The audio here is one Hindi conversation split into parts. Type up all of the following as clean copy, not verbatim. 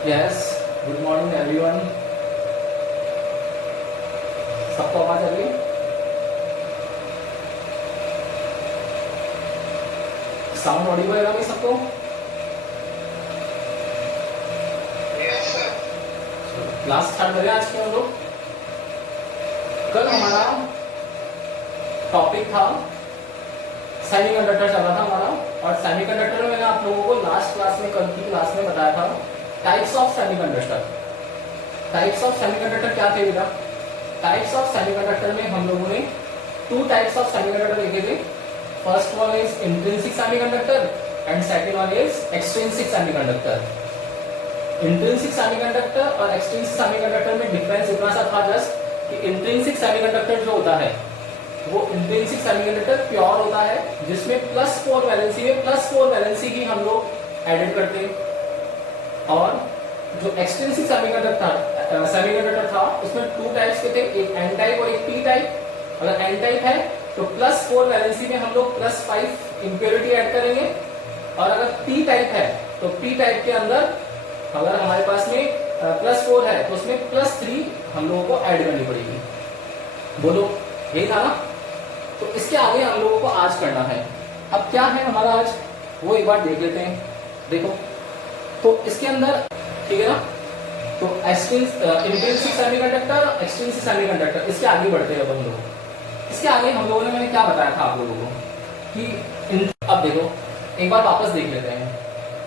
Yes, good morning everyone. सबको आवाज आ रही है? साउंड ऑडिबल है भाई सबको? क्लास स्टार्ट करें आज के हम लोग। कल हमारा टॉपिक था सेमीकंडक्टर चल रहा था हमारा, और सेमीकंडक्टर में मैंने आप लोगों को लास्ट क्लास में, कल की क्लास में बताया था types of semiconductor. Types of semiconductor क्या थे बेटा? टाइप्स ऑफ सेमीकंडक्टर में हम लोगों ने 2 टाइप्स ऑफ सेमीकंडक्टर देखे थे। First one is intrinsic semiconductor and second one is extrinsic semiconductor. Intrinsic semiconductor और एक्सट्रिंसिक सेमीकंडक्टर में डिफरेंस इतना सा था जस्ट कि इंट्रिंसिक सेमीकंडक्टर जो होता है वो इंट्रिंसिक सेमीकंडक्टर प्योर होता है, जिसमें +4 वैलेंसी में +4 वैलेंसी की हम लोग एडिट करते हैं। और जो एक्सट्रिंसिक सेमीकंडक्टर था उसमें 2 टाइप्स के थे, एक एन टाइप और एक पी टाइप। अगर एन टाइप है तो +4 वैलेंसी में हम लोग +5 इंप्योरिटी ऐड करेंगे, और अगर पी टाइप है तो पी टाइप के अंदर अगर हमारे पास में +4 है तो उसमें +3 हम लोगों को ऐड करनी पड़ेगी। बोलो, यही था ना? तो इसके आगे हम लोगों को आज करना है। अब क्या है हमारा आज, वो एक बार देख लेते हैं। देखो, तो इसके अंदर ठीक है ना, तो इंट्रिंसिक सेमीकंडक्टर, एक्सट्रिंसिक सेमीकंडक्टर, इसके आगे बढ़ते हैं अब हम लोग। इसके आगे हम लोगों ने, मैंने क्या बताया था आप लोगों को कि अब देखो एक बार वापस देख लेते हैं।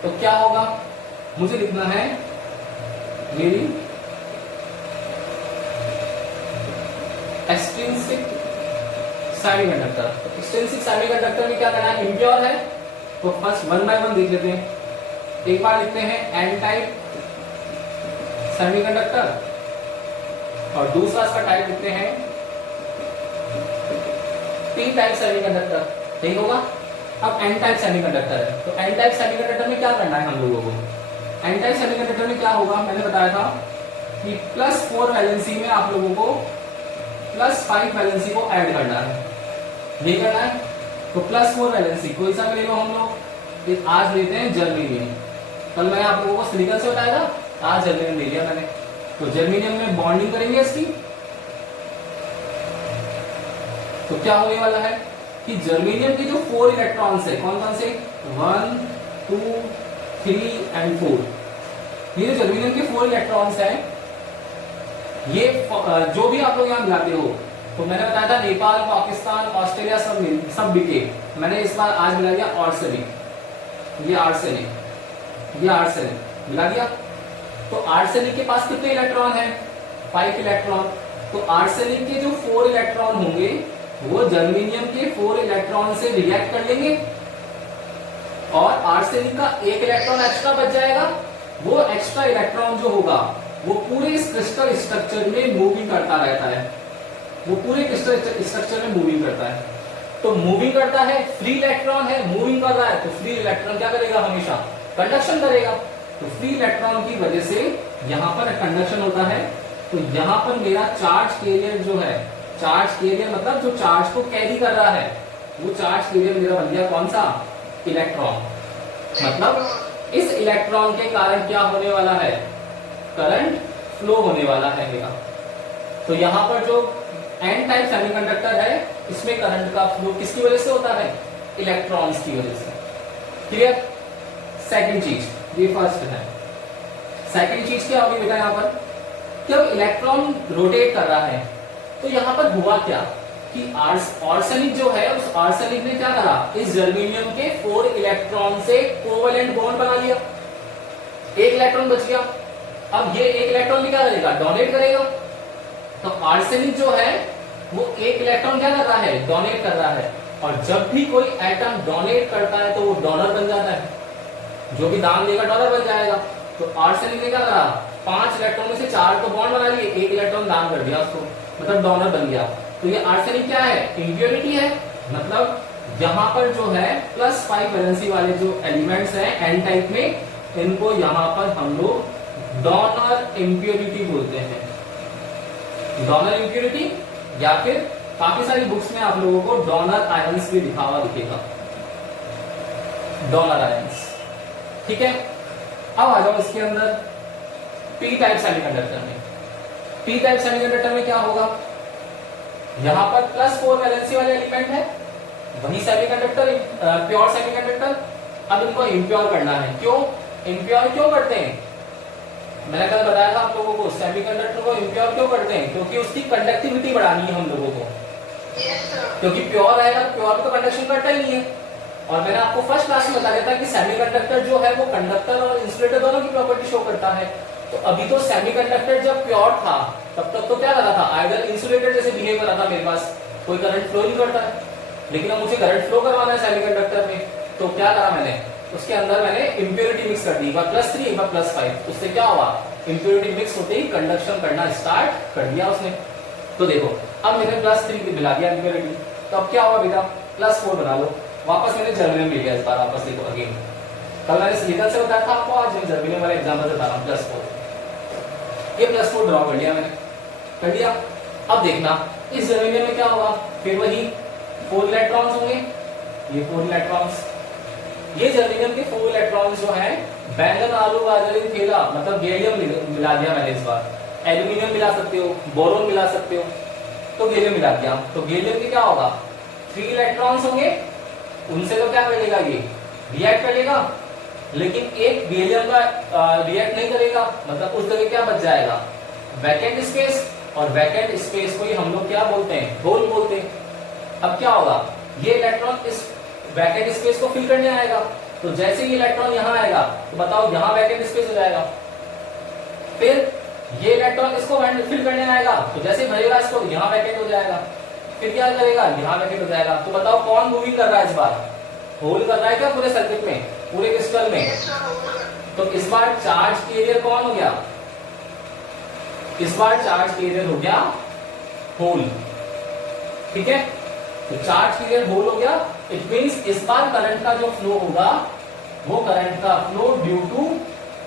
तो क्या होगा, मुझे लिखना है मेरी एक्सट्रिंसिक सेमीकंडक्टर। तो एक्सट्रिंसिक सेमीकंडक्टर में क्या करना है, इम्प्योर है तो फर्स्ट 1 बाय 1 देख लेते हैं। एक बार लिखते हैं एन टाइप सेमीकंडक्टर, और दूसरा इसका टाइप लिखते हैं पी टाइप सेमीकंडक्टर। ठीक होगा? अब एन टाइप सेमीकंडक्टर है, तो एन टाइप सेमीकंडक्टर में क्या करना है हम लोगों को? एन टाइप सेमीकंडक्टर में क्या होगा, मैंने बताया था कि +4 वैलेंसी में आप लोगों को +5 वैलेंसी को ऐड करना है। ये करना है तो +4 वैलेंसी कोई सा ले लो हम लोग। आज लेते हैं जर्मेनियम। कल मैं आप लोगों को सिलिकॉन से बताया था, आज जर्मेनियम ले लिया मैंने। तो जर्मेनियम में बॉन्डिंग करेंगे इसकी, तो क्या होने वाला है कि जर्मेनियम के जो 4 इलेक्ट्रॉन्स है, कौन कौन से, 1 2 3 एंड 4, ये जर्मेनियम के 4 इलेक्ट्रॉन्स हैं। ये जो भी आप लोग यहाँ मिलाते हो, तो मैंने बताया था नेपाल, पाकिस्तान, ऑस्ट्रेलिया सब बिके। मैंने इस बार आज मिला दिया आर्सेनिक, ये आर्सेनिक, ये आर्सेनिक मिला दिया। तो आर्सेनिक के पास कितने इलेक्ट्रॉन है, 5 इलेक्ट्रॉन। तो आर्सेनिक के जो 4 इलेक्ट्रॉन होंगे वो जर्मेनियम के 4 इलेक्ट्रॉन से रिएक्ट कर लेंगे, और आर्सेनिक का 1 इलेक्ट्रॉन एक्स्ट्रा बच जाएगा। वो एक्स्ट्रा इलेक्ट्रॉन जो होगा वो पूरे इस क्रिस्टल स्ट्रक्चर में मूविंग करता रहता है, वो पूरे क्रिस्टल स्ट्रक्चर में मूविंग करता है। तो मूविंग करता है, फ्री इलेक्ट्रॉन है, मूविंग कर रहा है, तो फ्री इलेक्ट्रॉन क्या करेगा, हमेशा कंडक्शन करेगा। तो फ्री इलेक्ट्रॉन की वजह से यहाँ पर कंडक्शन होता है। तो यहाँ पर मेरा चार्ज कैरियर जो है, चार्ज कैरियर मतलब जो चार्ज को कैरी कर रहा है, वो चार्ज कैरियर मेरा बन गया कौन सा, इलेक्ट्रॉन। मतलब इस इलेक्ट्रॉन के कारण क्या होने वाला है, करंट फ्लो होने वाला है मेरा। तो यहाँ पर जो एन टाइप सेमीकंडक्टर है, इसमें करंट का फ्लो किसकी वजह से होता है, इलेक्ट्रॉन्स की वजह से। क्लियर? सेकंड चीज, ये फर्स्ट है। सेकंड चीज क्या होगी बेटा, यहाँ पर जब इलेक्ट्रॉन रोटेट कर रहा है तो यहाँ पर हुआ क्या कि आर्सेनिक जो है, उस आर्सेनिक ने क्या करा, इस जर्मेनियम के 4 इलेक्ट्रॉन से कोवेलेंट बॉन्ड बना लिया, 1 इलेक्ट्रॉन बच गया। अब ये 1 इलेक्ट्रॉन भी क्या करेगा, डोनेट करेगा। तो आर्सेनिक जो है वो 1 इलेक्ट्रॉन क्या कर रहा है, डोनेट कर रहा है। और जब भी कोई एटम डोनेट करता है तो वो डोनर बन जाता है, जो भी दान देगा डोनर बन जाएगा। तो आर्सेनिक ने क्या करा, 5 इलेक्ट्रॉन में से 4 तो बॉन्ड बना लिए, 1 इलेक्ट्रॉन दान कर दिया उसको, मतलब डोनर बन गया। तो ये आर्सेनिक क्या है, इम्प्योरिटी है। मतलब यहाँ पर जो है +5 वैलेंसी वाले जो एलिमेंट्स हैं एन टाइप में, इनको यहाँ पर हम लोग डोनर इम्प्योरिटी बोलते हैं। डोनर इम्प्योरिटी, या फिर काफी सारी बुक्स में आप लोगों को डोनर आयंस भी लिखा हुआ दिखेगा, डोनर आयंस। ठीक है, अब आ जाओ इसके अंदर। पी टाइप सेमीकंडक्टर में, पी टाइप सेमीकंडक्टर में क्या होगा, यहां पर +4 वैलेंसी वाले एलिमेंट है, वही सेमीकंडक्टर प्योर सेमीकंडक्टर। अब इनको इम्प्योर करना है। क्यों इम्प्योर क्यों करते हैं? मैंने कल बताया था आप लोगों को, सेमीकंडक्टर को इम्प्योर क्यों करते हैं? क्योंकि उसकी कंडक्टिविटी बढ़ानी है हम लोगों को। क्योंकि प्योर रहेगा, प्योर तो कंडक्शन करता ही नहीं है। और मैंने आपको फर्स्ट क्लास में बता दिया था कि सेमीकंडक्टर जो है वो कंडक्टर और इंसुलेटर दोनों की प्रॉपर्टी शो करता है। तो अभी तो सेमीकंडक्टर जब प्योर था तब तक तो क्या कर रहा था, आइदर इंसुलेटर जैसे बिहेव कर रहा था, मेरे पास कोई करंट फ्लो नहीं करता है। लेकिन अब मुझे करंट फ्लो करवाना है सेमीकंडक्टर में, तो क्या करा मैंने, उसके अंदर मैंने इम्प्योरिटी मिक्स कर दी, एक बार +3 एक बार +5। उससे क्या हुआ, इम्प्योरिटी मिक्स होते ही कंडक्शन करना स्टार्ट कर दिया उसने। तो देखो अब मैंने +3 मिला दिया इम्प्योरिटी, तो अब क्या हुआ बेटा, +4 बना लो। वापस मैंने जर्मेनियम ले लिया इस बार, वापस देखो अगेन। कल मैंने सिलिकॉन से बताया था आपको, आज जर्मेनियम वाला एग्जांपल बता रहा हूं। +4 ये +4 ड्रॉ कर लिया मैंने, कर लिया। अब देखना इस जर्मेनियम में क्या होगा, फिर वही 4 इलेक्ट्रॉन्स होंगे, ये 4 इलेक्ट्रॉन्स। ये जर्मेनियम के 4 इलेक्ट्रॉन्स जो है, बैंगन आलू गाजर केला मतलब गैलियम मिला दिया मैंने इस बार। एल्यूमिनियम मिला सकते हो, बोरोन मिला सकते हो, तो गैलियम मिला दिया। तो गैलियम के क्या होगा, 3 इलेक्ट्रॉन्स होंगे, उनसे तो क्या करेगा, ये रिएक्ट करेगा। लेकिन एक गैलियम का रिएक्ट नहीं करेगा, मतलब उस जगह क्या बच जाएगा, वैकेंट स्पेस। और वैकेंट स्पेस को ही हम लोग क्या बोलते हैं, होल बोलते हैं। अब क्या होगा, ये इलेक्ट्रॉन इस वैकेंट स्पेस को फिल करने आएगा। तो जैसे ये इलेक्ट्रॉन यहां आएगा तो बताओ यहां वैकेंट स्पेस हो जाएगा। फिर ये इलेक्ट्रॉन इसको फिल करने आएगा, तो जैसे भरेगा इसको यहां वैकेंट हो जाएगा। फिर क्या करेगा, यहां वैकेंट हो जाएगा। तो बताओ कौन मूविंग कर रहा है इस बार, होल कर रहा है क्या पूरे सर्किट में, पूरे क्रिस्टल में? तो इस बार चार्ज कैरियर कौन हो गया, इस बार चार्ज कैरियर हो गया होल। ठीक है, तो चार्ज कैरियर होल हो गया। इट मींस इस बार करंट का जो फ्लो होगा वो करंट का फ्लो ड्यू टू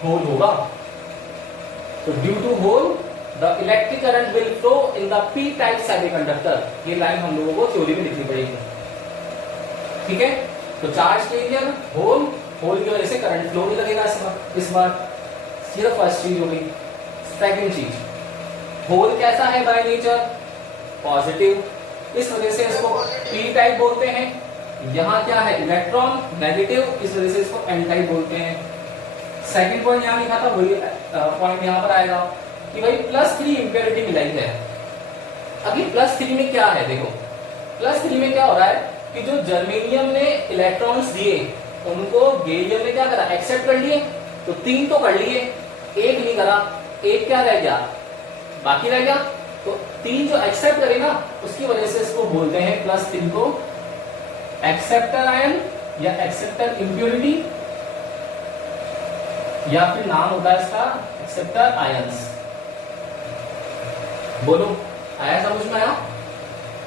होल होगा। तो due to hole the electric current will flow in the P type semiconductor. ये लाइन हम लोगों को थ्योरी में लिखनी पड़ेगी। ठीक है, तो चार्ज कैरियर होल, होल की वजह से करंट फ्लो नहीं लगेगा इस बार। ये फर्स्ट चीज हो गई। सेकंड चीज, होल कैसा है बाय नेचर, पॉजिटिव, इस वजह से इसको पी टाइप बोलते हैं। यहां क्या है, इलेक्ट्रॉन नेगेटिव, इस वजह से इसको एन टाइप बोलते हैं। सेकंड पॉइंट यहां लिखा था, वही पॉइंट यहां पर आएगा कि भाई +3 इंप्योरिटी मिलाई है। अभी +3 में क्या है, देखो +3 में क्या हो रहा है कि जो जर्मेनियम ने इलेक्ट्रॉन्स दिए उनको गैलियम ने क्या करा, एक्सेप्ट कर लिए। तो 3 तो कर लिए, 1 नहीं करा, 1 क्या रह गया, बाकी रह गया। तो 3 जो एक्सेप्ट करे ना, उसकी वजह से इसको बोलते हैं +3 को एक्सेप्टर आयन या एक्सेप्टर इंप्योरिटी, या फिर नाम होता है इसका एक्सेप्टर आयंस। बोलो आया, समझ में आया?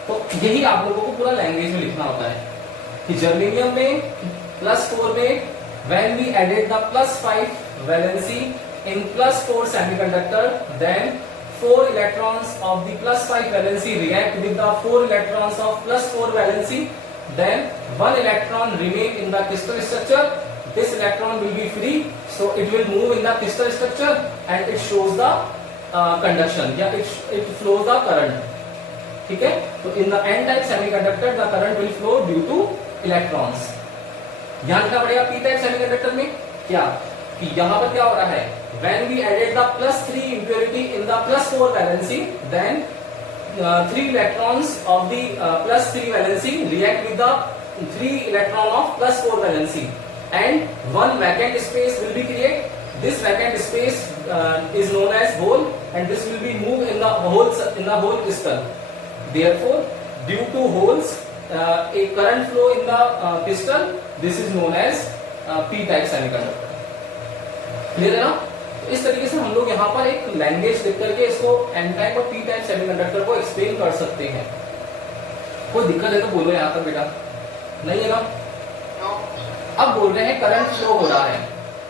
तो यही आप लोगों को पूरा लैंग्वेज में लिखना होता है कि जर्मेनियम में +4 में when we added the +5 valency in +4 semiconductor, then 4 electrons of the +5 valency react with the 4 electrons of +4 valency, then 1 electron remain in the crystal structure. This electron will be free, so it will move in the crystal structure and it shows the conduction, या it flows the current. ठीक है, तो in the n type semiconductor the current will flow due to electrons. यहां लिखना पड़ेगा p टाइप सेमीकंडक्टर में क्या, कि यहां पर क्या हो रहा है, when we added the +3 impurity in the +4 valency, then 3 electrons of the +3 valency react with the 3 electron of +4 valency and 1 vacant space will be created. This vacant space is known as hole and this will be moved in the whole crystal. Therefore, due to holes, a current flow in the crystal. This is known as p type semiconductor. Clear है ना? तो इस तरीके से हम लोग यहाँ पर एक लैंग्वेज लिख करके इसको n टाइप और p टाइप सेमीकंडक्टर को एक्सप्लेन कर सकते हैं। कोई दिक्कत है तो बोलो यहाँ पर बेटा, नहीं है ना? अब बोल रहे हैं करंट फ्लो हो रहा है,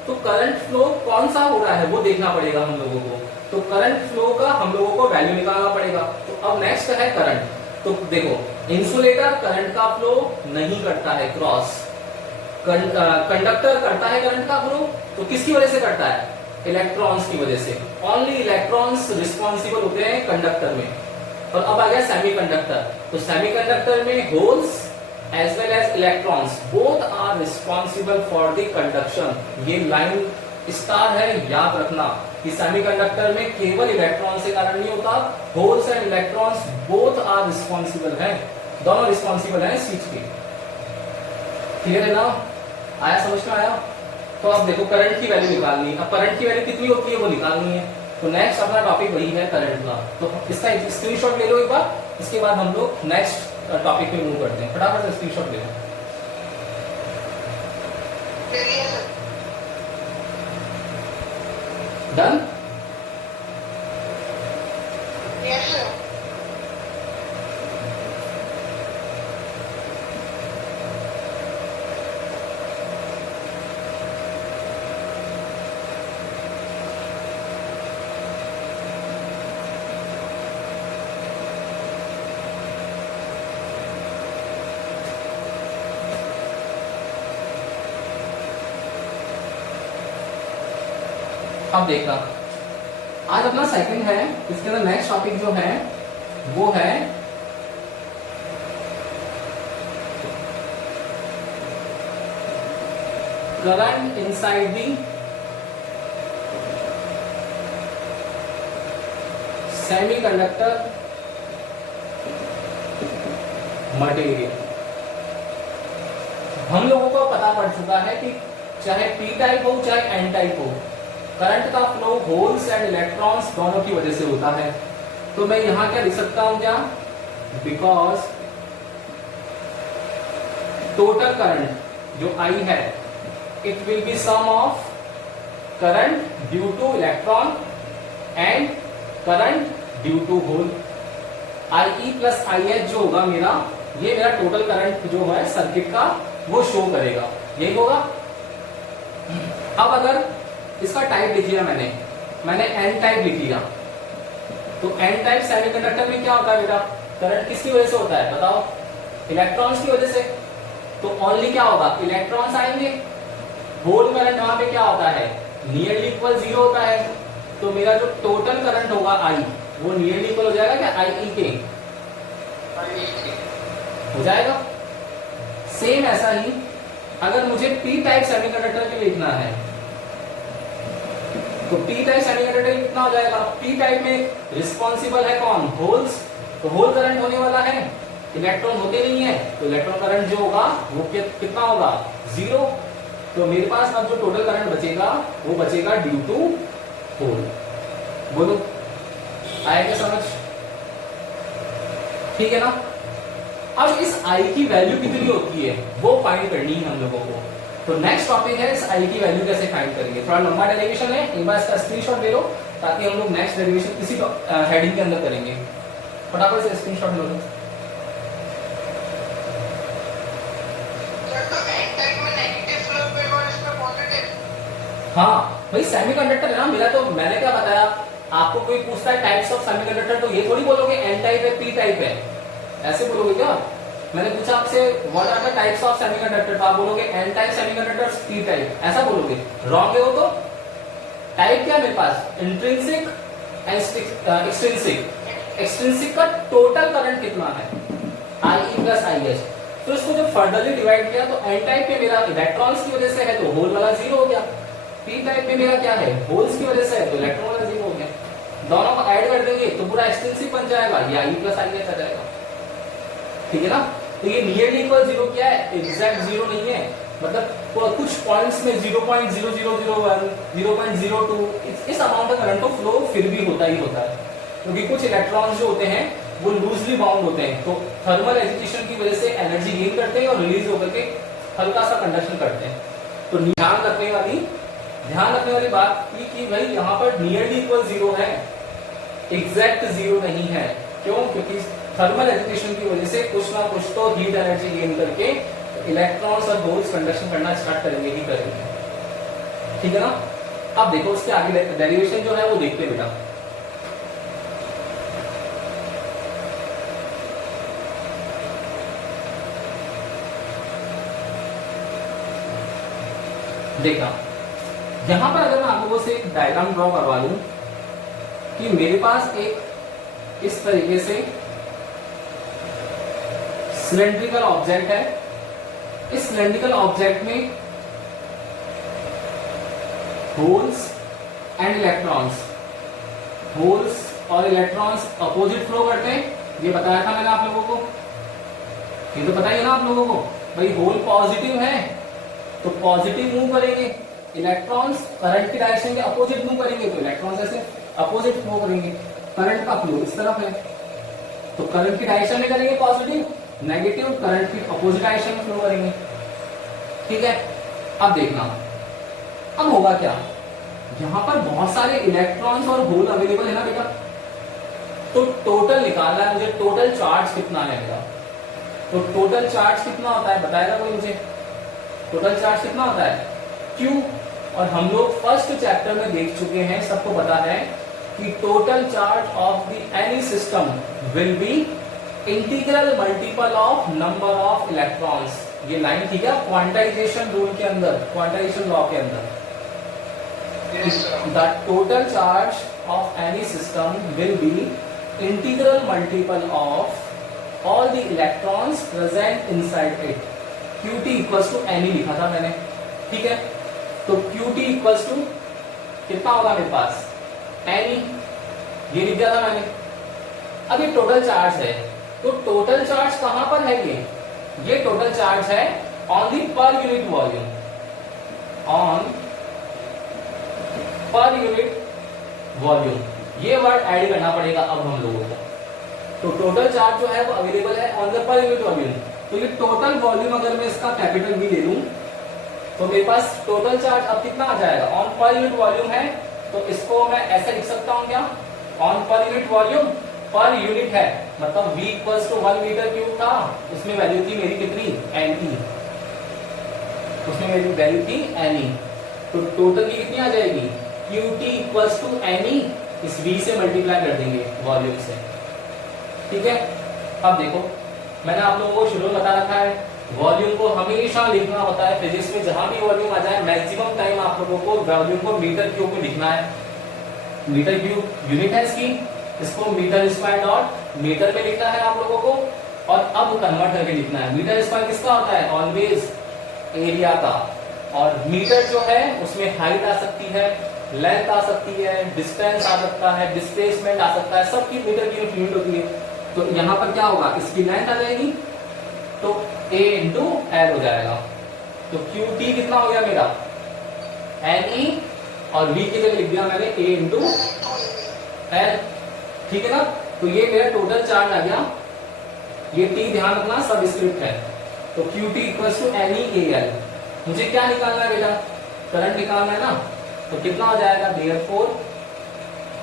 तो करंट फ्लो कौन सा हो रहा है वो देखना पड़ेगा हम लोगों को। तो करंट फ्लो का हम लोगों को वैल्यू निकालना पड़ेगा। तो अब नेक्स्ट है करंट। तो देखो इंसुलेटर करंट का फ्लो नहीं करता है क्रॉस, कंडक्टर करता है करंट का फ्लो। तो किसकी वजह से करता है, इलेक्ट्रॉन्स की वजह से, ओनली इलेक्ट्रॉन्स रिस्पॉन्सिबल होते हैं कंडक्टर में। और अब आ गया सेमीकंडक्टर, तो सेमीकंडक्टर में holes as well as electrons both are responsible for the conduction. ये लाइन स्टार है, याद रखना कि सेमीकंडक्टर में केवल इलेक्ट्रॉन से कारण नहीं होता, holes and electrons both are responsible है, दोनों रिस्पॉन्सिबल है इस चीज के। क्लियर है ना? आया, समझ में आया? तो अब देखो करंट की वैल्यू निकालनी है। अब करंट की वैल्यू कितनी होती है वो निकालनी है। तो नेक्स्ट अपना टॉपिक वही है करंट का, तो इसका स्क्रीनशॉट ले लो एक बार, इसके बाद हम लोग नेक्स्ट टॉपिक पे मूव करते हैं। फटाफट से स्क्रीनशॉट ले लो। डन? Yes sir. अब देखना, आज अपना सेकंड है, इसके अंदर नेक्स्ट टॉपिक जो है वो है current inside the semiconductor material. हम लोगों को पता पड़ चुका है कि चाहे पी टाइप हो चाहे एन टाइप हो, करंट का फ्लो होल्स एंड इलेक्ट्रॉन्स दोनों की वजह से होता है। तो मैं यहां क्या लिख सकता हूं, क्या, बिकॉज टोटल करंट जो I है it will be sum of current due to electron and current due to hole. IE plus IH जो होगा मेरा, ये मेरा टोटल करंट जो है सर्किट का वो शो करेगा, यही होगा। अब अगर इसका टाइप लिख लिया मैंने एन टाइप लिख लिया, तो एन टाइप सेमीकंडक्टर में क्या होता है बेटा, करंट किसकी वजह से होता है बताओ, इलेक्ट्रॉन्स की वजह से। तो ओनली क्या होगा, इलेक्ट्रॉन्स आएंगे, होल करंट वहां पे क्या होता है, नियरली इक्वल जीरो होता है। तो मेरा जो टोटल करंट होगा I, वो नियरली इक्वल हो जाएगा क्या IE के, हो जाएगा। सेम ऐसा ही अगर मुझे पी टाइप सेमीकंडक्टर के लिखना है, तो पी टाइप सेमीकंडक्टर कितना हो जाएगा, पी टाइप में रिस्पॉन्सिबल है कौन, होल्स, तो होल करंट होने वाला है, इलेक्ट्रॉन होते नहीं है, तो इलेक्ट्रॉन करंट जो होगा वो कितना होगा, जीरो। तो मेरे पास अब जो टोटल करंट बचेगा वो बचेगा ड्यू टू होल। बोलो आएगा समझ? ठीक है ना? अब इस I की वैल्यू कितनी होती है वो फाइंड करनी है हम लोगों को। तो नेक्स्ट टॉपिक है इस I की वैल्यू कैसे फाइंड करेंगे। थोड़ा लंबा डेरिवेशन है, एक बार इसका स्क्रीनशॉट ले लो ताकि हम लोग नेक्स्ट डेरिवेशन किसी हेडिंग के अंदर करेंगे। फटाफट से स्क्रीनशॉट ले लो। हाँ भाई सेमीकंडक्टर है ना मेरा, तो मैंने क्या बताया आपको, कोई पूछता है टाइप्स ऑफ सेमीकंडक्टर, तो ये थोड़ी बोलोगे एन टाइप है पी टाइप है, ऐसे बोलोगे क्या? मैंने पूछा आपसे what are the types of semiconductor, तो आप बोलोगे N type semiconductors, P type, ऐसा बोलोगे। रॉन्ग है वो तो। टाइप क्या है मेरे पास, इंट्रिंसिक एंड एक्सट्रिंसिक। एक्सट्रिंसिक का टोटल करंट कितना है, IE प्लस IH। तो इसको जब फर्दरली डिवाइड किया तो एन टाइप पे मेरा इलेक्ट्रॉन्स की वजह से है तो होल वाला जीरो हो गया, पी टाइप पे मेरा क्या है, होल्स की वजह से है तो इलेक्ट्रॉन वाला जीरो हो गया। दोनों को ऐड कर देंगे तो पूरा एक्सटेंसिव बन जाएगा, ये IE प्लस IH आ जाएगा। ठीक है ना? तो ये नियरली इक्वल जीरो क्या है, एग्जैक्ट जीरो नहीं है, मतलब कुछ पॉइंट्स में 0.0001 0.02 इस अमाउंट का करंट फ्लो फिर भी होता ही होता है, क्योंकि कुछ इलेक्ट्रॉन्स जो होते हैं वो लूजली बाउंड होते हैं, तो थर्मल एजिटेशन की वजह से एनर्जी गेन करते हैं और रिलीज होकर के हल्का सा कंडक्शन करते हैं। तो ध्यान रखने वाली बात कि भाई यहाँ पर नियरली इक्वल जीरो है, एग्जैक्ट जीरो नहीं है। क्यों? क्योंकि थर्मल एजिटेशन की वजह से कुछ ना कुछ तो हीट एनर्जी गेन करके इलेक्ट्रॉन्स और होल्स कंडक्शन करना स्टार्ट करेंगे ही करेंगे। ठीक है ना? अब देखो उसके आगे डेरिवेशन जो है वो देखते हैं बेटा। देखना यहां पर अगर मैं आप लोगों से एक डायग्राम ड्रॉ करवा लूं कि मेरे पास एक इस तरीके से सिलेंड्रिकल ऑब्जेक्ट है, इस सिलेंड्रिकल ऑब्जेक्ट में होल्स एंड इलेक्ट्रॉन्स, होल्स और इलेक्ट्रॉन्स अपोजिट फ्लो करते हैं, ये बताया था मैंने आप लोगों को, ये तो पता ही है ना आप लोगों को। भाई होल पॉजिटिव है तो पॉजिटिव मूव करेंगे, इलेक्ट्रॉन्स करंट की डायरेक्शन के अपोजिट मूव करेंगे तो इलेक्ट्रॉन्स ऐसे अपोजिट फ्लो करेंगे। करंट का फ्लो इस तरफ है तो करंट की डायरेक्शन में करेंगे पॉजिटिव, नेगेटिव करंट की अपोजिट डायरेक्शन में फ्लो करेंगे। ठीक है, अब देखना अब होगा क्या, यहां पर बहुत सारे इलेक्ट्रॉन्स और होल अवेलेबल है ना बेटा, तो टोटल निकालना है मुझे, टोटल चार्ज कितना है मेरा। तो टोटल चार्ज कितना होता है बताएगा कोई मुझे, टोटल चार्ज कितना होता है Q। और हम लोग फर्स्ट चैप्टर में देख चुके हैं, सबको पता है कि total charge of the any system will be integral multiple of number of electrons. ये लाइन ठीक है क्वांटाइजेशन रूल के अंदर, क्वांटाइजेशन लॉ के अंदर। The total charge of any system will be integral multiple of all the electrons present inside it. Qt equals to Ne लिखा था मैंने, ठीक है। तो Qt equals to कितना होगा मेरे पास Ne, ये लिख दिया था मैंने। अब ये टोटल चार्ज है, तो टोटल चार्ज कहां पर है ये टोटल चार्ज है on the per unit volume, on per unit volume. ये वर्ड ऐड करना पड़ेगा अब हम लोगों को। तो टोटल चार्ज जो है वो अवेलेबल है on the per unit volume. तो ये टोटल वॉल्यूम अगर मैं इसका कैपिटल भी ले लूं तो मेरे पास टोटल चार्ज अब कितना आ जाएगा, ऑन पर यूनिट वॉल्यूम है तो इसको मैं ऐसे लिख सकता हूं क्या, on per unit volume, per unit है मतलब V equals to 1 metre cube था, उसमें वैल्यू थी मेरी कितनी Ne, उसमें मेरी वैल्यू थी Ne। तो टोटल की कितनी आ जाएगी Qt इक्वल्स टू Ne, इस V से मल्टीप्लाई कर देंगे वॉल्यूम से। ठीक है, अब देखो मैंने आप लोगों को शुरू में बता रखा है वॉल्यूम को हमेशा लिखना होता है फिजिक्स में, जहां भी वॉल्यूम आ जाए मैक्सिमम टाइम आप लोगों को वॉल्यूम को मीटर क्यूब में लिखना है। मीटर क्यूब यूनिट है इसकी, इसको मीटर स्क्वायर डॉट मीटर में लिखना है आप लोगों को, और अब कन्वर्ट करके लिखना है। मीटर स्क्वायर किसका होता है, ऑलवेज एरिया का, और मीटर जो है उसमें हाइट आ सकती है, लेंथ आ सकती है, डिस्टेंस आ सकता है, डिस्प्लेसमेंट आ सकता है, सबकी मीटर की यूनिट होती है। तो यहाँ पर क्या होगा, इसकी लेंथ आ जाएगी तो A इंटू एल हो जाएगा। तो QT कितना हो गया मेरा Ne, और V की जगह लिख दिया मैंने A इंटू एल, ठीक है ना। तो ये मेरा टोटल चार्ज आ गया, ये T ध्यान रखना सबस्क्रिप्ट है। तो QT इक्वल्स टू NeAl। मुझे क्या निकालना है बेटा, करंट निकालना है ना, तो कितना हो जाएगा, देयरफॉर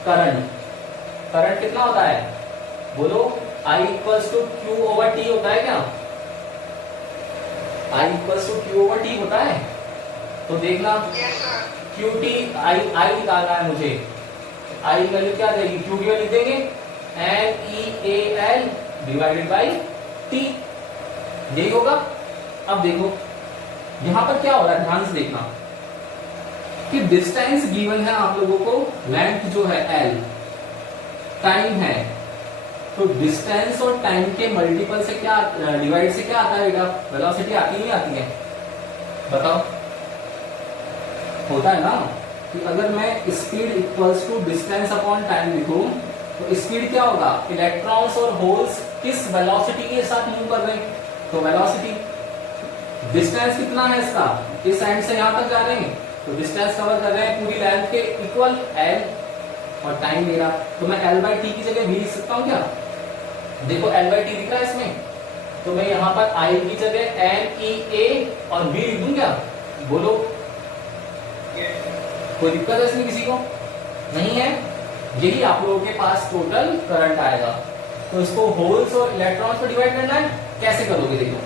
करंट कितना होता है बोलो, I equals to Q over T होता है क्या, I equals to Q over T होता है। तो देखना QT I निकालना है मुझे, I की वैल्यू क्या देगी, Q की वैल्यू लिख देंगे NeAl डिवाइडेड बाई T, यही होगा। अब देखो यहां पर क्या हो रहा है, ध्यान से देखना कि डिस्टेंस गिवन है आप लोगों को, लेंथ जो है L, टाइम है, तो डिस्टेंस और टाइम के मल्टीपल से क्या डिवाइड से क्या आता है बेटा, वेलोसिटी आती नहीं आती है, बताओ। होता है ना कि अगर मैं speed equals to distance upon time लिखूं तो स्पीड क्या होगा, इलेक्ट्रॉन्स और होल्स किस वेलोसिटी के साथ मूव कर रहे हैं, तो वेलोसिटी। डिस्टेंस कितना है इसका, इस एंड से यहां तक जा रहे हैं तो डिस्टेंस कवर कर रहे हैं पूरी लेंथ के इक्वल L, और टाइम मेरा, तो मैं L बाई टी की जगह V लिख सकता हूं क्या, देखो L बाई टी दिख रहा है इसमें, तो मैं यहाँ पर I की जगह NeA और V लिख दूं क्या, बोलो कोई दिक्कत है इसमें किसी को, नहीं है। यही आप लोगों के पास टोटल करंट आएगा। तो इसको होल्स और इलेक्ट्रॉन्स को डिवाइड करना है, कैसे करोगे देखो,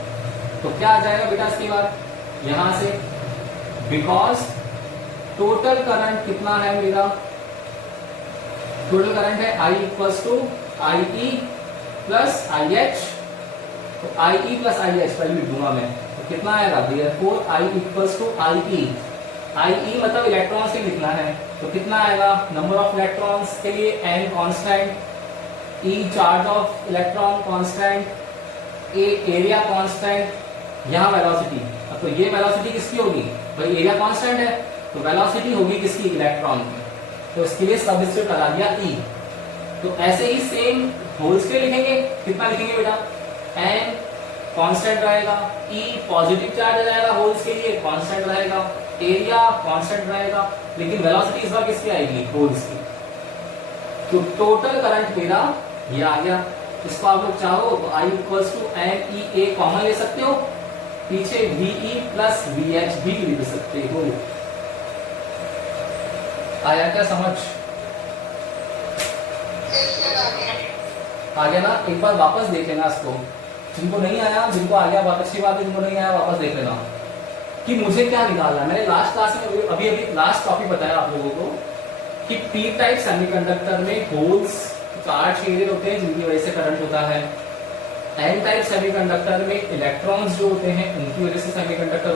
तो क्या आ जाएगा बेटा इसके बाद, यहां से बिकॉज टोटल करंट कितना है मेरा, टोटल करंट है I equals to IE plus IH, तो IE प्लस IH पहले लिख दूंगा मैं, तो कितना आएगा, therefore I equals to IE IE मतलब इलेक्ट्रॉन्स ही लिखना है, तो कितना आएगा, नंबर ऑफ इलेक्ट्रॉन्स के लिए n constant, E charge of electron constant, A area constant, यहाँ वेलोसिटी। अब तो ये वेलोसिटी किसकी होगी भाई, एरिया कांस्टेंट है तो वेलोसिटी होगी किसकी, इलेक्ट्रॉन की, तो इसके लिए सब्स्टिट्यूट लगा दिया E। तो ऐसे ही सेम होल्स के लिखेंगे, कितना लिखेंगे बेटा, n कांस्टेंट रहेगा, E पॉजिटिव चार्ज आ जाएगा होल्स के लिए, कांस्टेंट रहेगा, एरिया कांस्टेंट रहेगा, लेकिन वेलोसिटी इस बार किसकी आएगी, होल्स की। तो टोटल करंट मेरा ये आ गया। इसको आप लोग चाहो तो I equals to NEA common ले सकते हो, पीछे VE प्लस VH भी लिख सकते हो। आया क्या समझ, आ गया ना, एक बार वापस देख लेना इसको, जिनको नहीं आया, जिनको आ गया बहुत अच्छी बात है, जिनको नहीं आया वापस देख लेना कि मुझे क्या निकालना है। मैंने लास्ट क्लास में अभी लास्ट टॉपिक बताया आप लोगों को कि पी टाइप सेमीकंडक्टर में होल्स चार्ज शेडेड होते हैं जिनकी वजह से करंट होता है, एन टाइप सेमीकंडक्टर में इलेक्ट्रॉन्स जो होते हैं उनकी वजह से सेमीकंडक्टर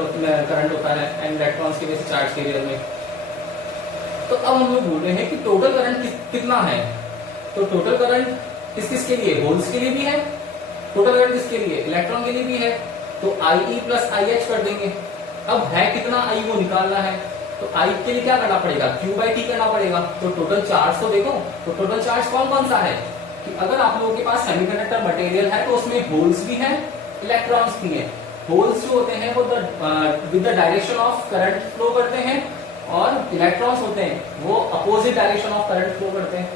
करंट होता है, एन इलेक्ट्रॉन्स की वजह से चार्ज कैरियर में। तो अब हम लोग बोल रहे हैं कि टोटल करंट कितना है, तो टोटल करंट किस किस के लिए, होल्स के लिए भी है, टोटल करंट किसके लिए, इलेक्ट्रॉन के लिए भी है, तो IE प्लस IH कर देंगे। अब है कितना I वो निकालना है, तो I के लिए क्या करना पड़ेगा, Q/T करना पड़ेगा। तो टोटल चार्ज तो देखो, तो टोटल चार्ज कौन कौन सा है, कि अगर आप लोगों के पास सेमीकंडक्टर मटेरियल है तो उसमें होल्स भी हैं, इलेक्ट्रॉन्स भी हैं। होल्स जो होते हैं वो with the direction of current flow करते हैं, और इलेक्ट्रॉन्स होते हैं वो opposite direction of current flow करते हैं,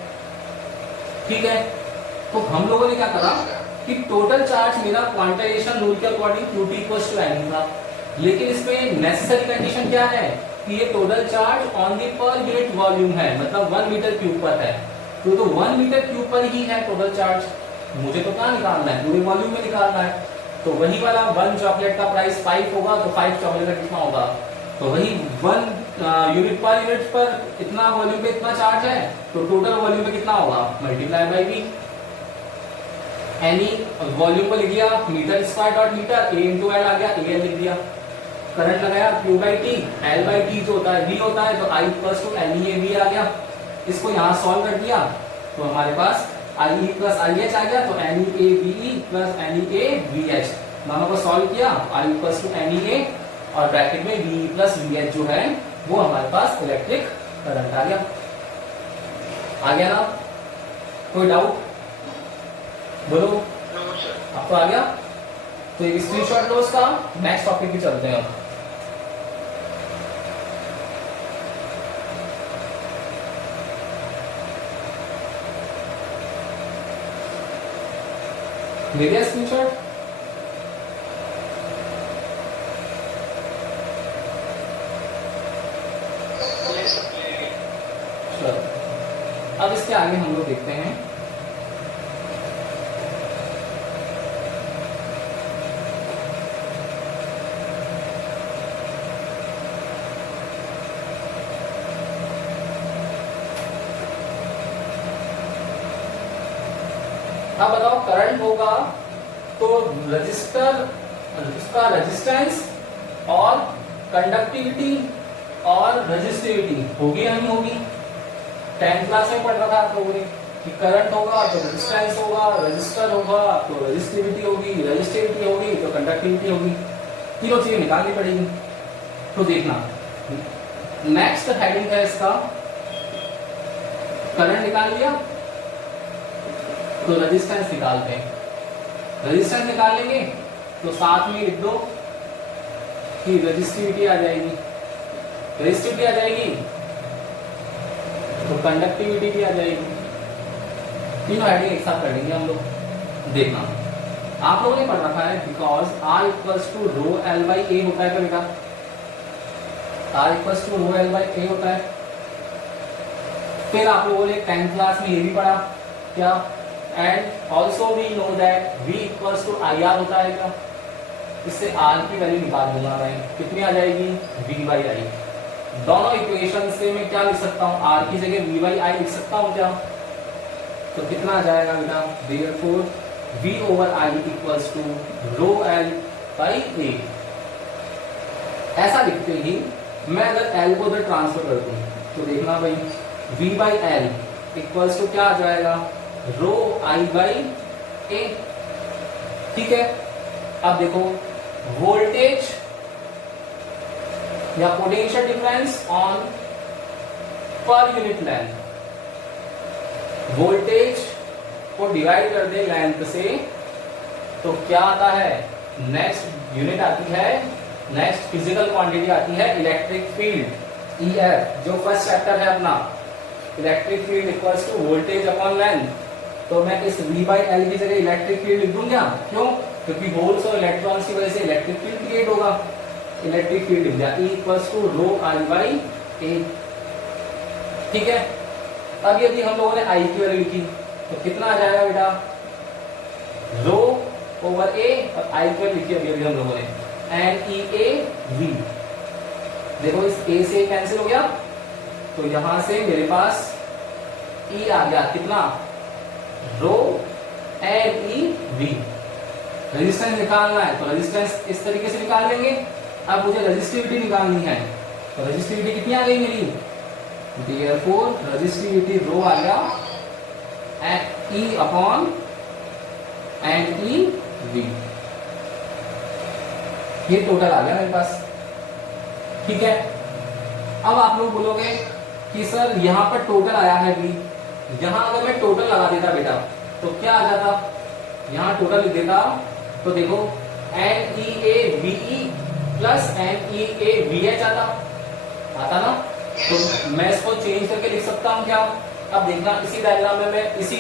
ठीक है। तो हम लोगों ने क्या करा कि टोटल चार्ज मेरा क्वांटाइजेशन रूल के according QT equals to NE था, लेकिन इसमें नेसेसरी कंडीशन क्या है कि ये total charge on the per unit volume है, मतलब 1 मीटर क्यूब पर है, तो 1 मीटर क्यूब पर ही है टोटल चार्ज। मुझे तो क्या निकालना है, पूरे वॉल्यूम में निकालना है, तो वही वाला 1 चॉकलेट का प्राइस 5 होगा, तो 5 चॉकलेट का कितना होगा, तो वही 1 यूनिट पर इतना वॉल्यूम पे इतना चार्ज है, तो टोटल वॉल्यूम पे कितना होगा, multiply by V। Any volume को लिख दिया metre square dot metre, A into L आ गया, AL लिख दिया, करंट लगाया Q/T, L/T जो होता है V होता है, तो I इक्वल्स टू NEAV आ गया। इसको यहाँ सॉल्व कर दिया तो हमारे पास IE प्लस IH आ गया, तो NEAVE प्लस NEAVH दोनों को सॉल्व किया, I इक्वल्स टू NEA और ब्रैकेट में VE प्लस VH जो है वो हमारे पास इलेक्ट्रिक करंट आ गया। आ गया ना, कोई डाउट बोलो, आपको आ गया? तो एक स्क्रीनशॉट लो उसका, नेक्स्ट टॉपिक पे चलते हैं। ले लिया स्क्रीनशॉट? चलो अब इसके आगे हम लोग देखते हैं अब बताओ करंट होगा तो रजिस्टर उसका रेजिस्टेंस और कंडक्टिविटी और रेजिस्टिविटी होगी या नहीं होगी? 10th क्लास में पढ़ रखा है आप लोगों ने कि करंट होगा तो रेजिस्टेंस होगा, रजिस्टर होगा तो रेजिस्टिविटी होगी, रेजिस्टिविटी होगी तो कंडक्टिविटी होगी, तीनों चीजें निकालनी पड़ेगी। तो देखना नेक्स्ट हेडिंग है इसका, करंट निकाल लिया तो रेजिस्टेंस निकालते हैं। रेजिस्टेंस निकाल लेंगे तो साथ में लिख दो कि रेजिस्टिविटी आ जाएगी, रेजिस्टिविटी आ जाएगी तो कंडक्टिविटी भी आ जाएगी। तीनों हेडिंग एक साथ कर लेंगे हम लोग। देखना आप लोगों ने पढ़ रखा है because R equals to rho L by A होता है क्या बेटा? R equals to rho L by A होता है। फिर आप लोगों ने 10th क्लास में ये भी पढ़ा क्या? And also we know that V equals to IR होता है क्या? इससे R की वैल्यू निकाल दूंगा मैं, कितनी आ जाएगी? V by I। दोनों इक्वेशन से मैं क्या लिख सकता हूँ? R की जगह V बाई I लिख सकता हूँ क्या? तो कितना आ जाएगा बेटा? Therefore V over I equals to rho L by A। ऐसा लिखते ही मैं अगर एल को उधर ट्रांसफर कर दूं तो देखना भाई v by L equals to क्या आ जाएगा, रो आई बाई ए। ठीक है, अब देखो वोल्टेज या potential difference on per unit length, voltage को डिवाइड कर दे लेंथ से तो क्या आता है, नेक्स्ट यूनिट आती है, नेक्स्ट फिजिकल क्वांटिटी आती है इलेक्ट्रिक फील्ड EF, जो फर्स्ट चैप्टर है अपना electric field equals to voltage upon length. तो मैं इस V बाई एल की जगह इलेक्ट्रिक फील्ड लिख दूं क्या, क्यों, क्योंकि होल्स और इलेक्ट्रॉन्स की वजह से इलेक्ट्रिक फील्ड क्रिएट होगा, इलेक्ट्रिक फील्ड लिख दिया E equals to rho I by A. ठीक है, अब यदि हम लोगों ने I की वैल्यू लिखी तो कितना आ जाएगा बेटा, रो ओवर ए, और I की वैल्यू लिखी अभी हम लोगों ने NEAV। देखो इस A से कैंसिल हो गया तो यहां से मेरे पास E आ गया कितना, रो NEV। रेजिस्टेंस निकालना है तो रेजिस्टेंस इस तरीके से निकाल लेंगे। अब मुझे रेजिस्टिविटी निकालनी है तो रेजिस्टिविटी कितनी आ गई मेरी, देयरफॉर रेजिस्टिविटी रो आ गया E अपॉन NEV। ये टोटल आ गया मेरे पास। ठीक है, अब आप लोग बोलोगे कि सर यहाँ पर टोटल आया है V, यहाँ अगर मैं टोटल लगा देता बेटा तो क्या आ जाता, यहाँ टोटल लिख देता तो देखो NEAVE प्लस NEAVH आता ना, तो मैं इसको चेंज करके लिख सकता हूँ क्या। अब देखना इसी डायग्राम में मैं इसी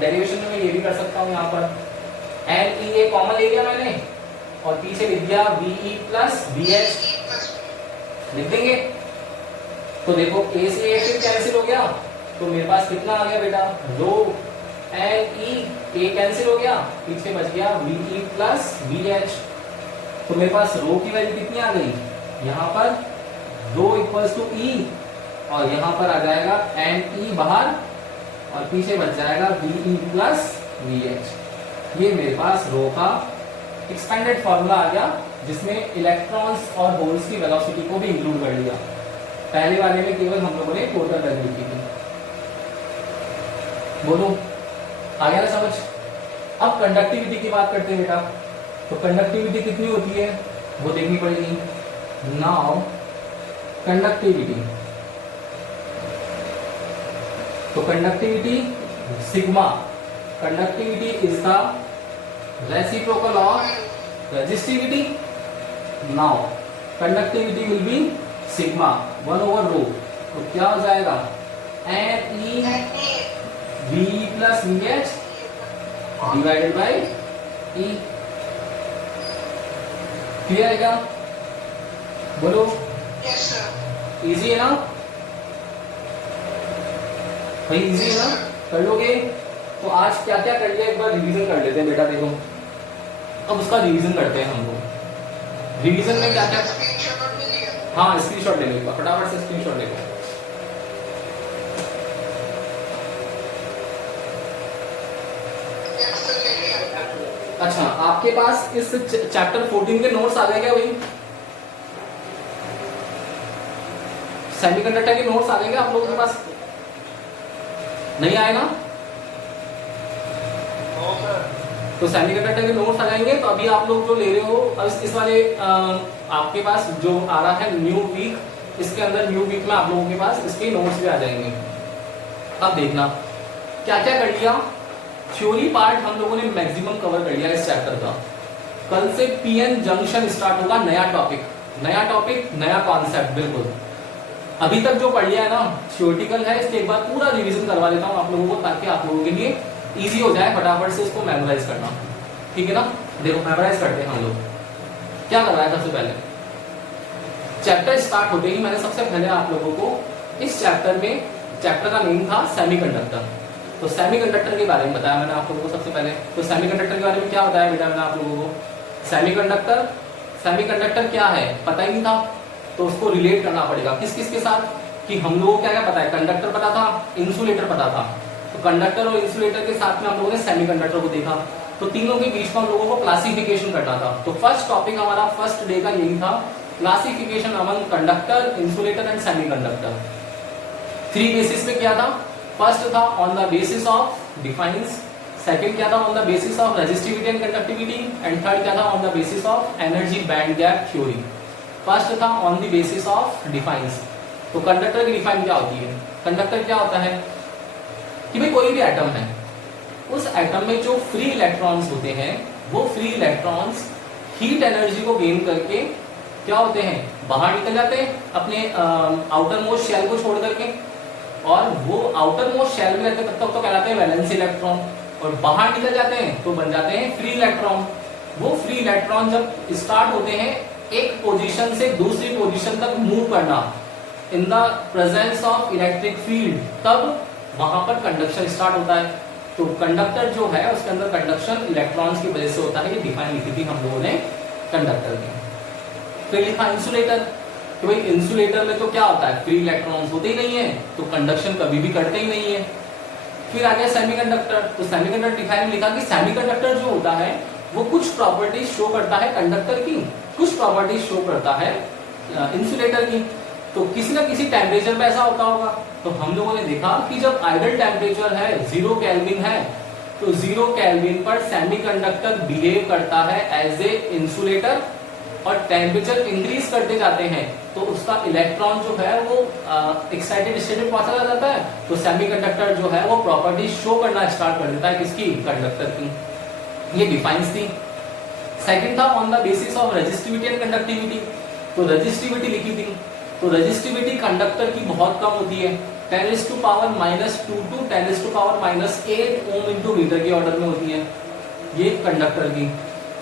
डेरिवेशन में मैं ये भी कर सकता हूँ, यहाँ पर NEA कॉमन ले लिया मैंने और पीछे लिख दिया VE प्लस VH लिख देंगे। तो देखो A से A फिर कैंसिल हो गया तो मेरे पास कितना आ गया बेटा, रो NE, A कैंसिल हो गया, पीछे बच गया VE प्लस VH। तो मेरे पास रो की वैल्यू कितनी आ गई, यहाँ पर रो इक्वल्स टू E और यहाँ पर आ जाएगा NE बाहर और पीछे बच जाएगा VE प्लस VH। ये मेरे पास रो का एक्सपेंडेड फॉर्मूला आ गया जिसमें इलेक्ट्रॉन्स और होल्स की वेलोसिटी को भी इंक्लूड कर लिया। पहले वाले में केवल हम लोगों ने टोटल वैल्यू की थी। बोलो आ गया ना समझ। अब कंडक्टिविटी की बात करते हैं बेटा, तो कंडक्टिविटी कितनी होती है वो देखनी पड़ेगी। नाउ कंडक्टिविटी, तो conductivity sigma, conductivity is the reciprocal of resistivity. Now conductivity will be sigma 1 over rho, तो क्या हो जाएगा NEV plus VH divided by E। Clear है क्या, बोलो। Yes sir. इजी है ना भाई, इजी है ना, कर लोगे। तो आज क्या क्या कर लिया एक बार रिवीजन कर लेते हैं बेटा। देखो अब उसका रिवीजन करते हैं हम लोग। रिवीजन में क्या क्या, स्क्रीनशॉट ले लिया। हाँ स्क्रीनशॉट ले लो, फटाफट से स्क्रीनशॉट ले लो। यस सर, ले लिया। अच्छा, आपके पास इस चैप्टर 14 के नोट्स आ गए क्या भाई? सेमीकंडक्टर के नोट्स आ गए क्या आप लोगों के पास? नहीं आए ना? तो सेमीकंडक्टर के नोट्स आ जाएंगे। तो अभी आप लोग जो ले रहे हो, अब इस वाले आपके पास जो आ रहा है न्यू वीक, इसके अंदर न्यू वीक में आप लोगों के पास इसके नोट्स भी आ जाएंगे। अब देखना क्या क्या कर लिया। थ्योरी पार्ट हम लोगों ने मैक्सिमम कवर कर लिया इस चैप्टर का। कल से पीएन जंक्शन स्टार्ट होगा, नया टॉपिक नया कॉन्सेप्ट। बिल्कुल अभी तक जो पढ़ लिया है ना थ्योरेटिकल है, इसके एक बार पूरा रिवीजन करवा देता हूँ आप लोगों को, ताकि आप लोगों के लिए इजी हो जाए फटाफट से इसको मेमोराइज करना। ठीक है ना, देखो मेमोराइज करते हैं हम लोग। क्या करवाया सबसे पहले, चैप्टर स्टार्ट होते ही मैंने सबसे पहले आप लोगों को इस चैप्टर में, चैप्टर का नेम था सेमीकंडक्टर, तो सेमीकंडक्टर के बारे में बताया मैंने आप लोगों को सबसे पहले। तो सेमीकंडक्टर के बारे में क्या बताया बेटा मैंने आप लोगों को, सेमीकंडक्टर क्या है पता ही नहीं था, तो उसको रिलेट करना पड़ेगा किस किस के साथ, कि हम लोगों को क्या क्या पता है, कंडक्टर पता था, इंसुलेटर पता था। तो कंडक्टर और इंसुलेटर के साथ में हम लोगों ने सेमीकंडक्टर को देखा। तो तीनों के बीच में हम लोगों को क्लासिफिकेशन करना था। तो फर्स्ट टॉपिक हमारा फर्स्ट डे का यही था classification among conductor, insulator and semiconductor. 3 basis पे किया था। फर्स्ट था on the basis of defines, second क्या था on the basis of resistivity and conductivity, and third क्या था on the basis of energy band gap theory. First था on the basis of defines. तो कंडक्टर की डिफाइन क्या होती है? कंडक्टर क्या होता है कि भाई कोई भी एटम है, उस एटम में जो फ्री इलेक्ट्रॉन्स होते हैं वो फ्री इलेक्ट्रॉन्स हीट एनर्जी को गेन करके क्या होते हैं, बाहर निकल जाते हैं अपने आउटर मोस्ट शेल को छोड़ करके, और वो आउटर मोस्ट शेल में रहते तब तक तो कहलाते हैं वैलेंस इलेक्ट्रॉन, और बाहर निकल जाते हैं तो बन जाते हैं फ्री इलेक्ट्रॉन। वो फ्री इलेक्ट्रॉन जब स्टार्ट होते हैं एक पोजीशन से दूसरी पोजीशन तक मूव करना in the presence of electric field, तब वहां पर कंडक्शन स्टार्ट होता है। तो कंडक्टर जो है उसके अंदर कंडक्शन इलेक्ट्रॉन्स की वजह से होता है। ये डिफाइन लिखी थी हम लोगों ने कंडक्टर की। फिर लिखा इंसुलेटर, तो भाई इंसुलेटर में तो क्या होता है, फ्री इलेक्ट्रॉन्स होते ही नहीं है, तो कंडक्शन कभी भी करते ही नहीं है। फिर आ गया सेमीकंडक्टर। तो सेमीकंडक्टर डिफाइन में लिखा कि सेमीकंडक्टर जो होता है वो कुछ प्रॉपर्टीज शो करता है कंडक्टर की, कुछ प्रॉपर्टीज शो करता है इंसुलेटर की। तो किसी ना किसी टेम्परेचर पे ऐसा होता होगा। तो हम लोगों ने देखा कि जब आइडल टेम्परेचर है 0 केल्विन है, तो 0 केल्विन पर सेमीकंडक्टर बिहेव करता है एज ए इंसुलेटर, और टेम्परेचर इंक्रीज करते जाते हैं तो उसका इलेक्ट्रॉन जो है वो एक्साइटेड स्टेट में पहुंचा जाता है। तो सेमीकंडक्टर जो है वो प्रॉपर्टी शो करना स्टार्ट कर देता है किसकी, कंडक्टर की। ये डिफाइंस थी। सेकंड था on the basis of resistivity and conductivity. तो रेजिस्टिविटी लिखी थी। तो रेजिस्टिविटी कंडक्टर की बहुत कम होती है, 10⁻⁻² टू 10⁻⁻8 ओम इंटू मीटर के ऑर्डर में होती है, ये कंडक्टर की।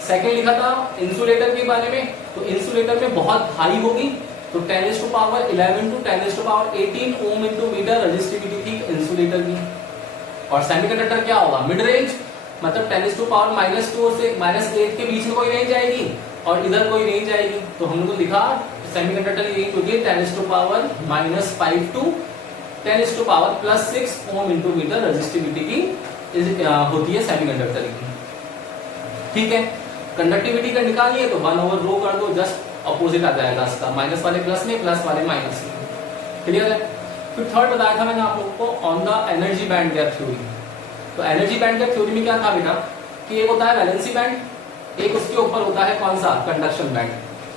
सेकंड लिखा था इंसुलेटर के बारे में। तो इंसुलेटर में बहुत हाई होगी, तो 10⁻11 to 10⁻18 ohm into metre resistivity थी इंसुलेटर की। और सेमीकंडक्टर क्या होगा, मिड रेंज, मतलब 10⁻⁻² से -8 के बीच में कोई रेंज आएगी और इधर कोई रेंज आएगी। तो हम लोग को लिखा सेमीकंडक्टर की रेंज होती है 10⁻⁻5 to 10⁻+6 ohm into metre resistivity की होती है सेमीकंडक्टर की। ठीक है, कंडक्टिविटी का निकालिए तो 1/ρ कर दो, जस्ट अपोजिट आ जाएगा इसका, माइनस वाले प्लस में, प्लस वाले माइनस में। क्लियर है। फिर थर्ड बताया था मैंने आप लोगों को on the energy band gap theory. तो एनर्जी बैंड गैप थ्योरी में क्या था बेटा कि एक होता है वैलेंसी बैंड, एक उसके ऊपर होता है कौन सा, कंडक्शन बैंड।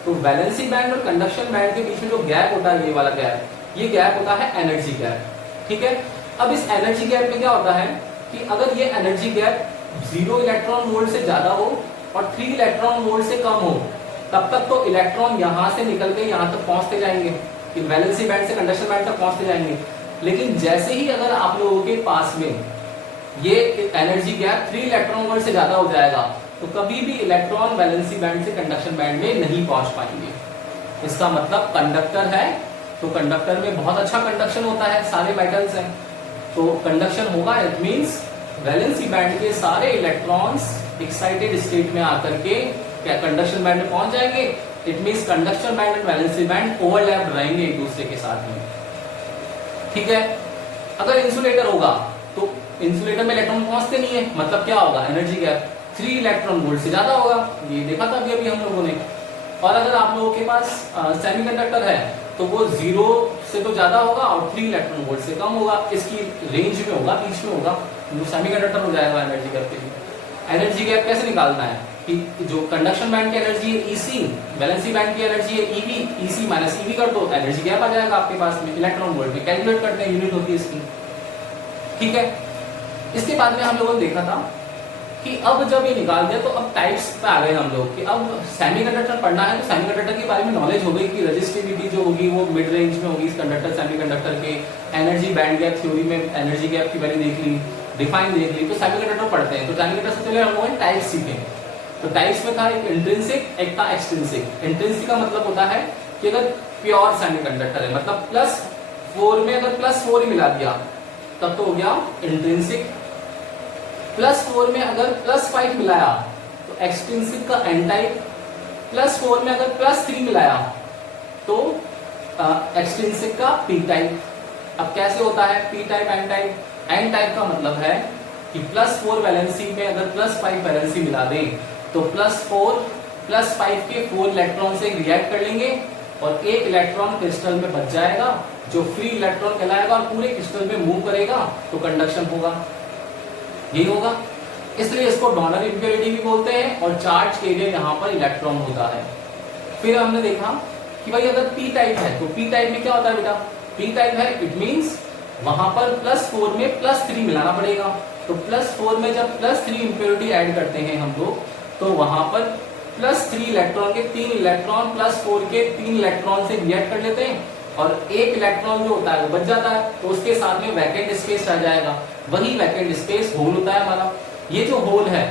तो वैलेंसी बैंड और कंडक्शन बैंड के बीच में जो गैप होता है, ये वाला गैप, ये गैप होता है एनर्जी गैप। ठीक है। अब इस एनर्जी गैप में क्या होता है कि अगर ये एनर्जी गैप 0 इलेक्ट्रॉन वोल्ट से ज्यादा हो और 3 इलेक्ट्रॉन वोल्ट से कम हो, तब तक तो इलेक्ट्रॉन यहां से निकल के यहां तक पहुंचते जाएंगे, कि वैलेंसी बैंड से कंडक्शन बैंड तक पहुंचते जाएंगे। लेकिन जैसे ही अगर आप लोगों के पास में ये एनर्जी गैप 3 इलेक्ट्रॉन वोल्ट से ज्यादा हो जाएगा, तो कभी भी इलेक्ट्रॉन वैलेंसी बैंड से कंडक्शन बैंड में नहीं पहुंच पाएंगे। इसका मतलब कंडक्टर है तो कंडक्टर में बहुत अच्छा कंडक्शन होता है, सारे मेटल्स हैं तो कंडक्शन होगा। इट मींस वैलेंसी बैंड के सारे इलेक्ट्रॉन्स एक्साइटेड स्टेट में आकर के क्या कंडक्शन बैंड में पहुंच जाएंगे। It means conduction band and valency band overlap रहेंगे एक दूसरे के साथ में। ठीक है। अगर इंसुलेटर होगा तो इंसुलेटर में इलेक्ट्रॉन पहुंचते नहीं है, मतलब क्या होगा, एनर्जी गैप 3 इलेक्ट्रॉन वोल्ट से ज्यादा होगा, ये देखा था अभी हम लोगों ने। और अगर आप लोगों के पास सेमीकंडक्टर है तो वो 0 से तो ज्यादा होगा और 3 इलेक्ट्रॉन वोल्ट से कम होगा, इसकी रेंज में होगा, बीच में होगा, वो सेमीकंडक्टर हो जाएगा एनर्जी गैप के लिए। एनर्जी गैप कैसे निकालना है कि जो कंडक्शन बैंड की एनर्जी है EC, वैलेंसी बैंड की एनर्जी है EV, EC माइनस EV कर दो, एनर्जी गैप आ जाएगा आपके पास में इलेक्ट्रॉन वोल्ट में। कैलकुलेट करते हैं, यूनिट होती है इसकी। ठीक है। इसके बाद में हम लोगों ने देखा था कि अब जब ये निकाल दिया तो अब टाइप्स पे आ गए हम लोग कि अब सेमीकंडक्टर पढ़ना है तो सेमीकंडक्टर के बारे में नॉलेज हो गई कि रेजिस्टिविटी जो होगी वो मिड रेंज में होगी कंडक्टर सेमीकंडक्टर के। एनर्जी बैंड गैप थ्योरी में एनर्जी गैप की वैल्यू देख ली, डिफाइन देख ली, तो सेमीकंडक्टर पढ़ते हैं। तो सेमीकंडक्टर से पहले हम लोगों ने टाइप्स सीखे। तो टाइप्स में था एक इंट्रिंसिक, एक था एक्सट्रिंसिक। इंट्रिंसिक का मतलब होता है कि अगर प्योर सेमीकंडक्टर है, मतलब +4 में अगर +4 ही मिला दिया तब तो हो गया इंट्रिंसिक। +4 में अगर +5 मिलाया तो एक्सट्रिंसिक का एन टाइप। +4 में अगर +3 मिलाया तो एक्सट्रिंसिक का पी टाइप। अब कैसे होता है P type N type? N type का मतलब है कि +4 वैलेंसी में अगर +5 वैलेंसी मिला दें तो +4 +5 के 4 इलेक्ट्रॉन से रिएक्ट कर लेंगे और एक इलेक्ट्रॉन क्रिस्टल में बच जाएगा जो फ्री इलेक्ट्रॉन कहलाएगा और पूरे क्रिस्टल में मूव करेगा तो कंडक्शन होगा, यही होगा। इसलिए इसको डोनर इम्प्योरिटी भी बोलते हैं और चार्ज कैरियर यहाँ पर इलेक्ट्रॉन होता है। फिर हमने देखा कि भाई अगर p टाइप है तो p टाइप में क्या होता है बेटा, p टाइप है इट मींस वहां पर +4 में +3 मिलाना पड़ेगा। तो +4 में जब +3 इम्प्योरिटी ऐड करते हैं हम लोग तो वहां पर +3 इलेक्ट्रॉन के 3 इलेक्ट्रॉन +4 के 3 इलेक्ट्रॉन से रिएक्ट कर लेते हैं और एक इलेक्ट्रॉन जो होता है वो बच जाता है, तो उसके साथ में वैकेंट स्पेस रह जाएगा, वही वैकेंट स्पेस होल होता है हमारा। ये जो होल है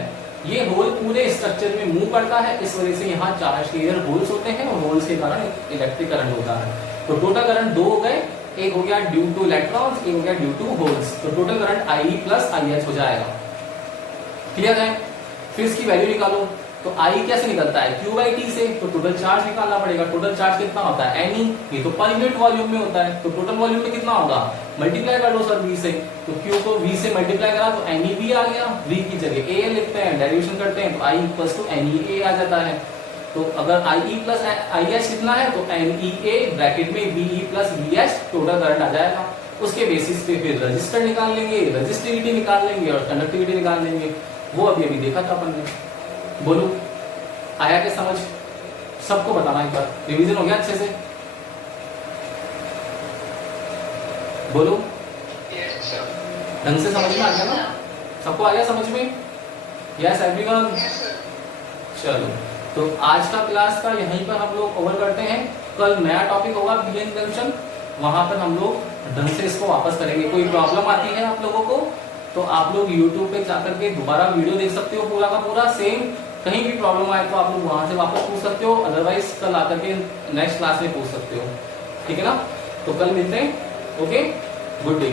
ये होल पूरे स्ट्रक्चर में मूव करता है, इस वजह से यहाँ चार्ज कैरियर होल्स होते हैं और होल्स के कारण इलेक्ट्रिक करंट होता है। तो टोटल करंट दो हो गए, एक हो गया ड्यू टू इलेक्ट्रॉन्स, एक हो गया ड्यू टू होल्स। तो total current IE plus IH हो जाएगा। क्लियर है? फिर इसकी वैल्यू निकालो। तो I कैसे निकलता है, Q/T से। तो टोटल चार्ज निकालना पड़ेगा। टोटल चार्ज कितना होता है, Ne। ये तो पर यूनिट वॉल्यूम में होता है, तो टोटल वॉल्यूम में कितना होगा, मल्टीप्लाई कर दो सर V से। तो Q को V से मल्टीप्लाई करा तो NeV आ गया, V की जगह A लिखते हैं, डेरिवेशन करते हैं तो I = NeA आ जाता है। तो अगर IE प्लस IH कितना है तो NeA ब्रैकेट में VE plus VH total current आ जाएगा। उसके बेसिस पे फिर रजिस्टर निकाल लेंगे, रजिस्टिविटी निकाल लेंगे और कंडक्टिविटी निकाल लेंगे। वो अभी देखा था अपन ने। बोलो आया क्या समझ? सबको बताना एक बार, रिवीजन हो गया अच्छे से? बोलो Yes, sir. ढंग से समझ में आ गया ना? सबको आ गया समझ में? Yes everyone? Yes, sir. चलो तो आज का क्लास का यहीं पर हम लोग ओवर करते हैं। कल नया टॉपिक होगा बीएन जंक्शन, वहां पर हम लोग ढंग से इसको वापस करेंगे। कोई प्रॉब्लम आती है आप लोगों को तो आप लोग YouTube पे जाकर के दोबारा वीडियो देख सकते हो पूरा का पूरा सेम। कहीं भी प्रॉब्लम आए तो आप लोग वहां से वापस पूछ सकते हो, अदरवाइज कल आकर के नेक्स्ट क्लास में पूछ सकते हो। ठीक है ना? तो कल मिलते हैं। Okay, good day.